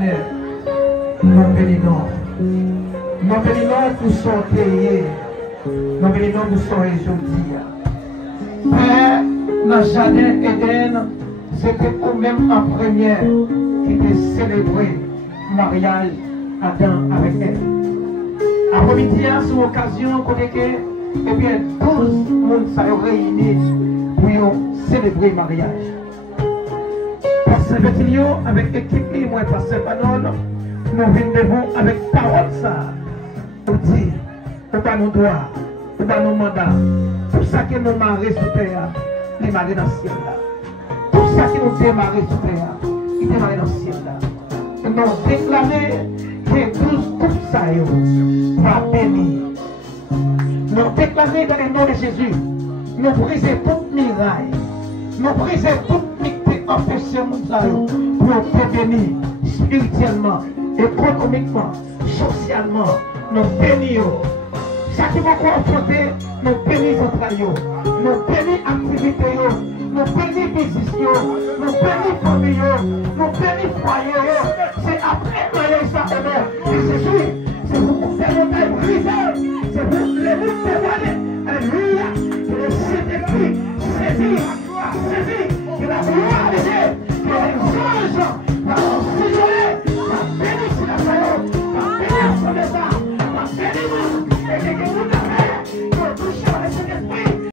Seigneur, nous bénissons. Nous bénissons pour sortir. Nous bénissons pour sortir aujourd'hui. Père, dans le jardin Éden, c'était vous-même en première qui était célébré le mariage Adam avec elle. Après-midi, sur l'occasion, côté que, eh bien, 12 personnes sont réunis pour célébrer le mariage. Pasteur Betilio, avec l'équipe, moi, Pasteur Panon, nous venons devant avec parole ça. Pour dire, pour pas nos droits, pour pas nos mandats, pour ça que nous mariés sur terre, les mariés dans le ciel là. Pour ça que nous démarrés sur terre, ils démarrés dans le ciel là. Nous déclarons que 12 coupes ça va bénir. Nous déclarons dans le nom de Jésus, nous brisons toute miraille, nous brisons toute empêcher mon pour te bénir spirituellement, économiquement, socialement. Nous bénissons. Chaque fois qu'on affronte, nous bénissons notre nous bénissons l'activité, nous bénissons business, nous bénissons famille, nous bénissons foyer. C'est après mariage ça, et Jésus, c'est pour faire le même brisé, c'est pour les mondes dévoilés. Alléluia. Que le Saint-Esprit saisit, que la gloire de Dieu, que les anges